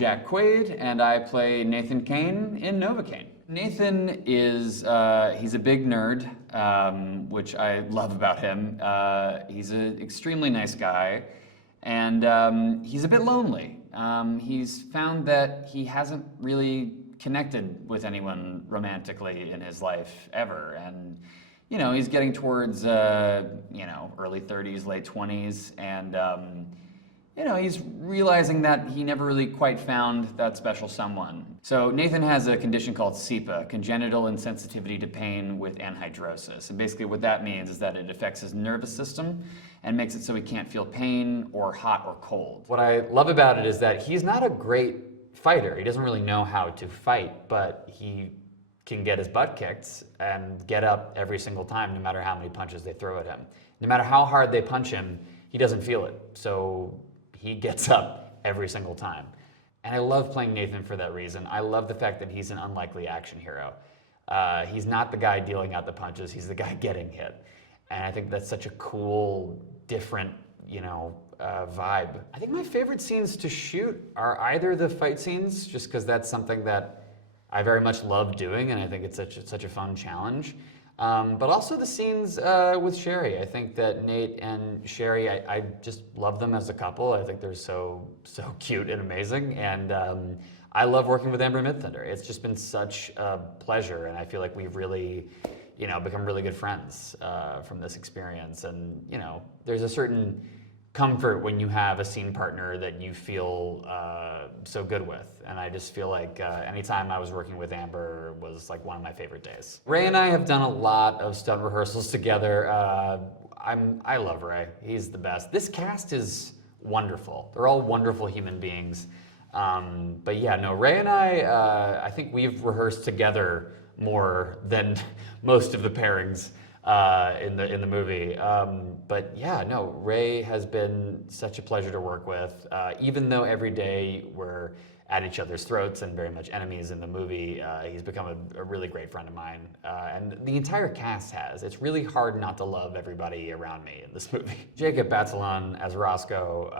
Jack Quaid, and I play Nathan Caine in Novocaine. Nathan is, he's a big nerd, which I love about him. He's an extremely nice guy, and he's a bit lonely. He's found that he hasn't really connected with anyone romantically in his life ever, and you know, he's getting towards, you know, early 30s, late 20s, and you know, he's realizing that he never really quite found that special someone. So Nathan has a condition called CIPA, congenital insensitivity to pain with anhidrosis. And basically what that means is that it affects his nervous system and makes it so he can't feel pain or hot or cold. What I love about it is that he's not a great fighter. He doesn't really know how to fight, but he can get his butt kicked and get up every single time, no matter how many punches they throw at him. No matter how hard they punch him, he doesn't feel it. So he gets up every single time. And I love playing Nathan for that reason. I love the fact that he's an unlikely action hero. He's not the guy dealing out the punches, he's the guy getting hit. And I think that's such a cool, different, you know, vibe. I think my favorite scenes to shoot are either the fight scenes, just because that's something that I very much love doing, and I think it's such a fun challenge. But also the scenes with Sherry. I think that Nate and Sherry, I just love them as a couple. I think they're so cute and amazing. And I love working with Amber Midthunder. It's just been such a pleasure, and I feel like we've really, you know, become really good friends from this experience. And you know, there's a certain comfort when you have a scene partner that you feel so good with. And I just feel like anytime I was working with Amber was like one of my favorite days. Ray and I have done a lot of stunt rehearsals together. I love Ray. He's the best. This cast is wonderful. They're all wonderful human beings. But yeah, no, Ray and I think we've rehearsed together more than most of the pairings in the movie. But yeah, no, Ray has been such a pleasure to work with. Even though every day we're at each other's throats and very much enemies in the movie, he's become a really great friend of mine. And the entire cast has. It's really hard not to love everybody around me in this movie. Jacob Batalon as Roscoe,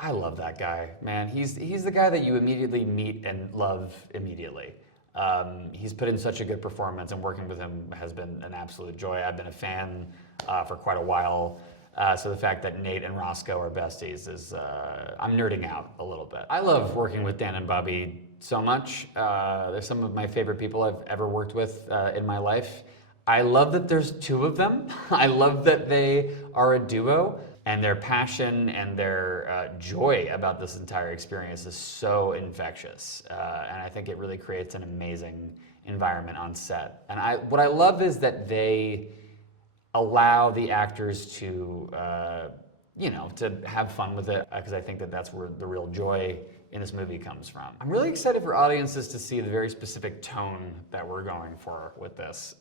I love that guy, man. He's the guy that you immediately meet and love immediately. He's put in such a good performance, and working with him has been an absolute joy. I've been a fan for quite a while, so the fact that Nate and Roscoe are besties is, I'm nerding out a little bit. I love working with Dan and Bobby so much. They're some of my favorite people I've ever worked with in my life. I love that there's two of them. I love that they are a duo. And their passion and their joy about this entire experience is so infectious. And I think it really creates an amazing environment on set. And what I love is that they allow the actors to, you know, to have fun with it, because I think that that's where the real joy in this movie comes from. I'm really excited for audiences to see the very specific tone that we're going for with this.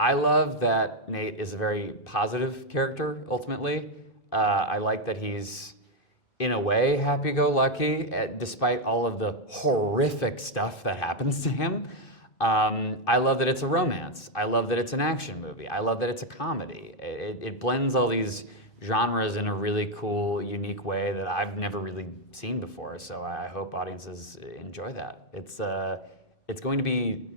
I love that Nate is a very positive character, ultimately. I like that he's, in a way, happy-go-lucky, despite all of the horrific stuff that happens to him. I love that it's a romance. I love that it's an action movie. I love that it's a comedy. It blends all these genres in a really cool, unique way that I've never really seen before, so I hope audiences enjoy that. It's going to be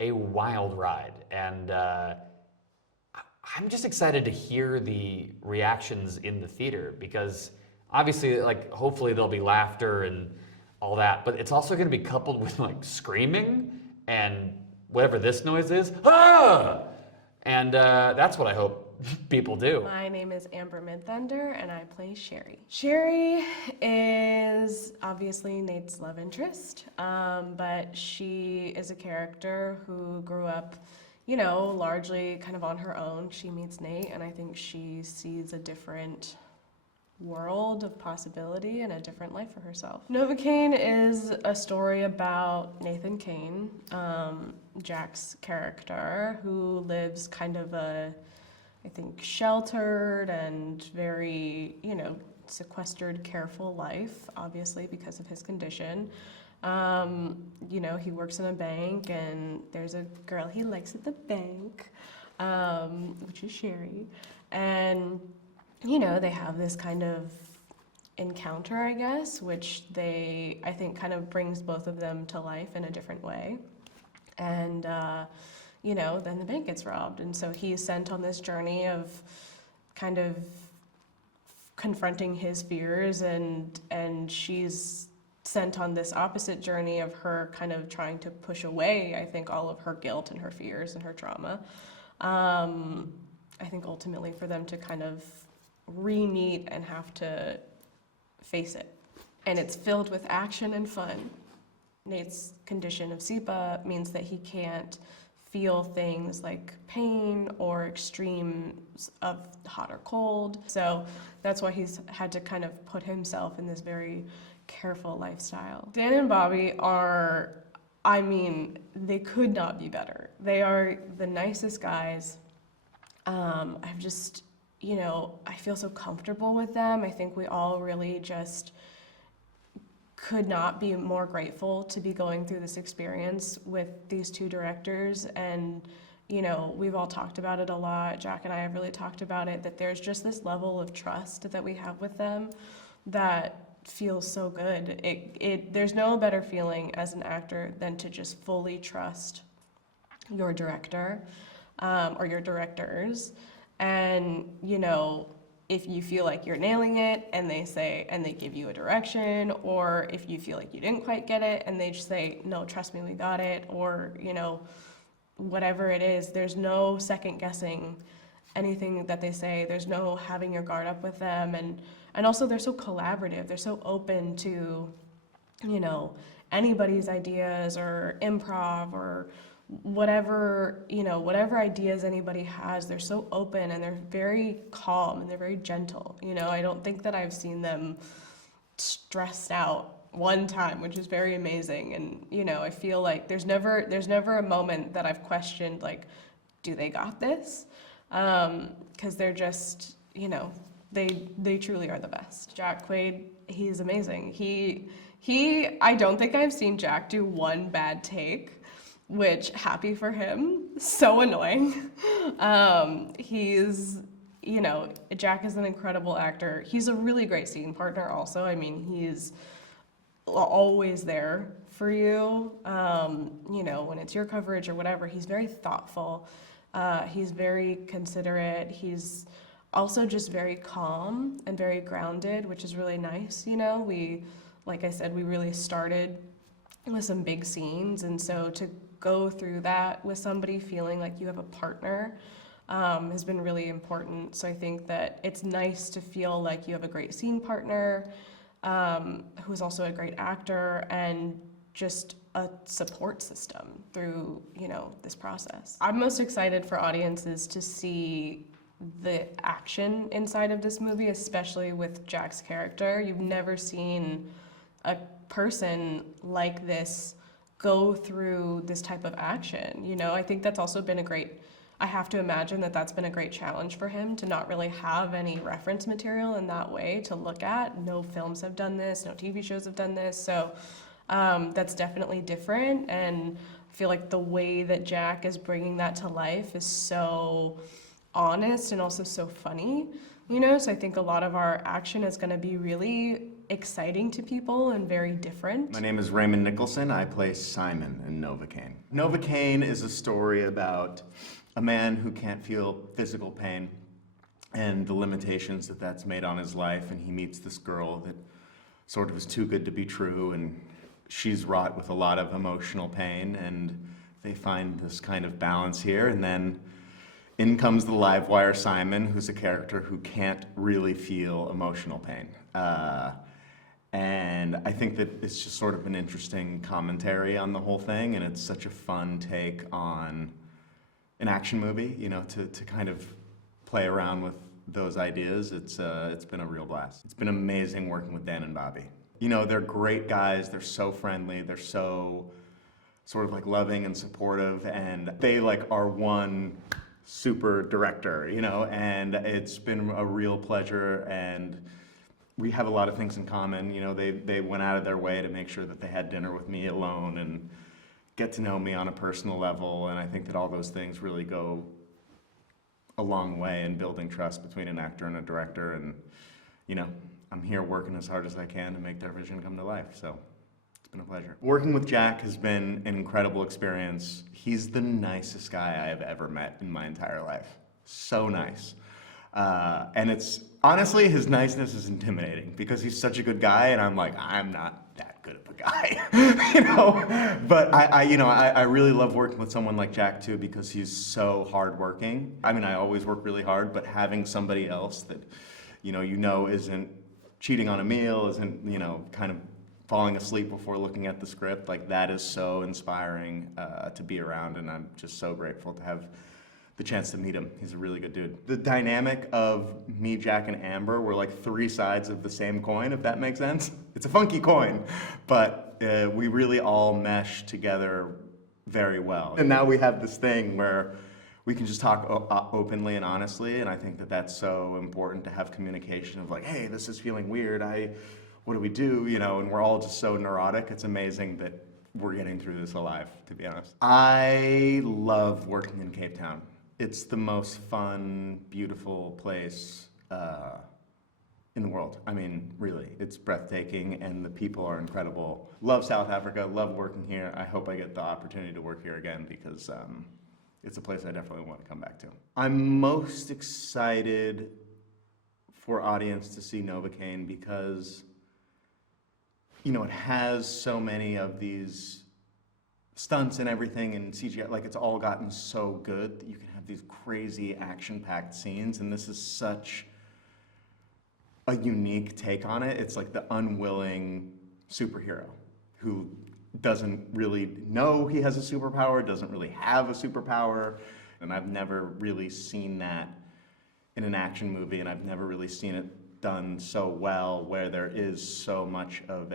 a wild ride, and I'm just excited to hear the reactions in the theater, because obviously, like, hopefully there'll be laughter and all that, but it's also going to be coupled with like screaming and whatever this noise is, ah! And that's what I hope people do. My name is Amber Midthunder, and I play Sherry. Sherry is obviously Nate's love interest, but she is a character who grew up, you know, largely kind of on her own. She meets Nate, and I think she sees a different world of possibility and a different life for herself. Novocaine is a story about Nathan Caine, Jack's character, who lives kind of a, I think, sheltered and very, you know, sequestered, careful life, obviously because of his condition. You know, he works in a bank, and there's a girl he likes at the bank, which is Sherry. And, you know, they have this kind of encounter, I guess, which I think kind of brings both of them to life in a different way. And, then the bank gets robbed. And so he's sent on this journey of kind of confronting his fears, and she's sent on this opposite journey of her kind of trying to push away, I think, all of her guilt and her fears and her trauma. I think ultimately for them to kind of re-meet and have to face it. And it's filled with action and fun. Nate's condition of SEPA means that he can't feel things like pain or extremes of hot or cold. So that's why he's had to kind of put himself in this very careful lifestyle. Dan and Bobby are, they could not be better. They are the nicest guys. I've just, I feel so comfortable with them. I think we all really just could not be more grateful to be going through this experience with these two directors. And, we've all talked about it a lot. Jack and I have really talked about it, that there's just this level of trust that we have with them that feels so good. There's no better feeling as an actor than to just fully trust your director, or your directors. And, if you feel like you're nailing it and they give you a direction, or if you feel like you didn't quite get it and they just say, no, trust me, we got it, or, whatever it is, there's no second guessing anything that they say. There's no having your guard up with them. And also they're so collaborative. They're so open to, anybody's ideas or improv or whatever ideas anybody has. They're so open and they're very calm and they're very gentle. I don't think that I've seen them stressed out one time, which is very amazing. And I feel like there's never a moment that I've questioned, like, do they got this? Because they're just, they truly are the best. Jack Quaid, he's amazing. I don't think I've seen Jack do one bad take, which, happy for him, so annoying. Jack is an incredible actor. He's a really great scene partner also. He's always there for you, when it's your coverage or whatever. He's very thoughtful. He's very considerate. He's also just very calm and very grounded, which is really nice. Like I said, we really started with some big scenes, and so to go through that with somebody feeling like you have a partner has been really important. So I think that it's nice to feel like you have a great scene partner who's also a great actor and just a support system through, this process. I'm most excited for audiences to see the action inside of this movie, especially with Jack's character. You've never seen a person like this go through this type of action. I think that's also been I have to imagine that that's been a great challenge for him, to not really have any reference material in that way to look at. No films have done this, no TV shows have done this, so that's definitely different. And I feel like the way that Jack is bringing that to life is so honest and also so funny, so I think a lot of our action is going to be really exciting to people and very different. My name is Raymond Nicholson. I play Simon in Novocaine. Novocaine is a story about a man who can't feel physical pain and the limitations that that's made on his life, and he meets this girl that sort of is too good to be true, and she's wrought with a lot of emotional pain, and they find this kind of balance here. And then in comes the live wire Simon, who's a character who can't really feel emotional pain. And I think that it's just sort of an interesting commentary on the whole thing, and it's such a fun take on an action movie, to kind of play around with those ideas. It's been a real blast. It's been amazing working with Dan and Bobby. They're great guys. They're so friendly. They're so sort of like loving and supportive, and they are one super director, and it's been a real pleasure, and we have a lot of things in common. They went out of their way to make sure that they had dinner with me alone and get to know me on a personal level, and I think that all those things really go a long way in building trust between an actor and a director. And I'm here working as hard as I can to make their vision come to life. So it's been a pleasure. Working with Jack has been an incredible experience. He's the nicest guy I have ever met in my entire life. So nice. And it's honestly, his niceness is intimidating because he's such a good guy, and I'm like, I'm not that good of a guy, you know. But I really love working with someone like Jack too because he's so hardworking. I mean, I always work really hard, but having somebody else that you know isn't cheating on a meal, isn't kind of falling asleep before looking at the script, like that is so inspiring to be around, and I'm just so grateful to have the chance to meet him. He's a really good dude. The dynamic of me, Jack, and Amber were like three sides of the same coin, if that makes sense. It's a funky coin, but we really all mesh together very well. And now we have this thing where we can just talk openly and honestly, and I think that that's so important to have communication of like, hey, this is feeling weird, what do we do, and we're all just so neurotic. It's amazing that we're getting through this alive, to be honest. I love working in Cape Town. It's the most fun, beautiful place in the world. I mean, really, it's breathtaking, and the people are incredible. Love South Africa, love working here. I hope I get the opportunity to work here again because it's a place I definitely want to come back to. I'm most excited for audience to see Novocaine because, it has so many of these stunts and everything and CGI, like it's all gotten so good that you can have these crazy action-packed scenes, and this is such a unique take on it. It's like the unwilling superhero who doesn't really know he has a superpower, doesn't really have a superpower, and I've never really seen that in an action movie, and I've never really seen it done so well where there is so much of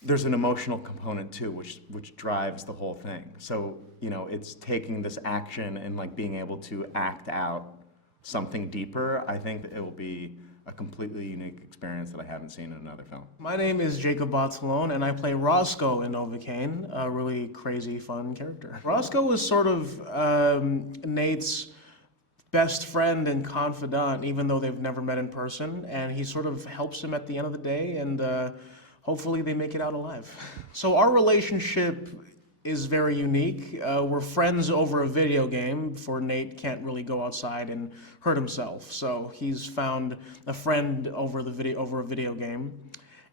there's an emotional component too, which drives the whole thing. So, it's taking this action and like being able to act out something deeper. I think that it will be a completely unique experience that I haven't seen in another film. My name is Jacob Batalon, and I play Roscoe in Novocaine, a really crazy, fun character. Roscoe is sort of Nate's best friend and confidant, even though they've never met in person, and he sort of helps him at the end of the day, and hopefully they make it out alive. So our relationship is very unique. We're friends over a video game, for Nate can't really go outside and hurt himself. So he's found a friend over a video game.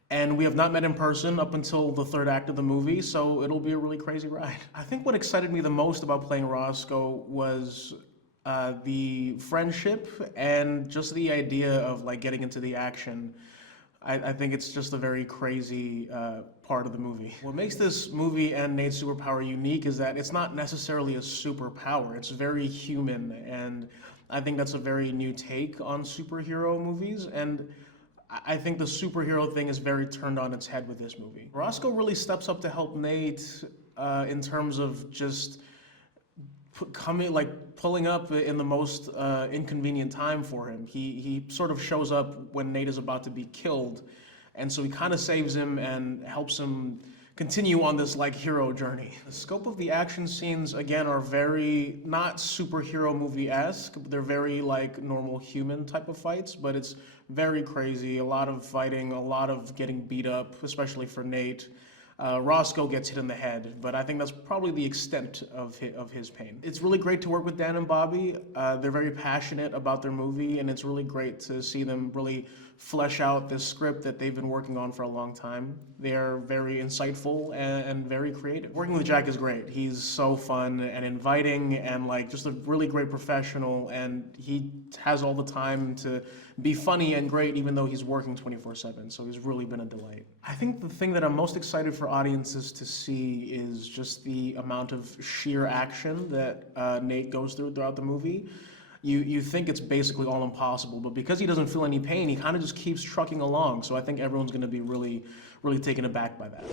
And we have not met in person up until the third act of the movie, so it'll be a really crazy ride. I think what excited me the most about playing Roscoe was the friendship and just the idea of like getting into the action. I think it's just a very crazy part of the movie. What makes this movie and Nate's superpower unique is that it's not necessarily a superpower. It's very human, and I think that's a very new take on superhero movies, and I think the superhero thing is very turned on its head with this movie. Roscoe really steps up to help Nate in terms of just pulling up in the most inconvenient time for him. He sort of shows up when Nate is about to be killed, and so he kind of saves him and helps him continue on this like hero journey. The scope of the action scenes again are very not superhero movie-esque. They're very like normal human type of fights, but it's very crazy. A lot of fighting, a lot of getting beat up, especially for Nate. Roscoe gets hit in the head, but I think that's probably the extent of his pain. It's really great to work with Dan and Bobby. They're very passionate about their movie, and it's really great to see them really flesh out this script that they've been working on for a long time. They are very insightful and very creative. Working with Jack is great. He's so fun and inviting and like just a really great professional, and he has all the time to be funny and great even though he's working 24/7, so he's really been a delight. I think the thing that I'm most excited for audiences to see is just the amount of sheer action that Nate goes throughout the movie. You think it's basically all impossible, but because he doesn't feel any pain, he kind of just keeps trucking along. So I think everyone's going to be really, really taken aback by that.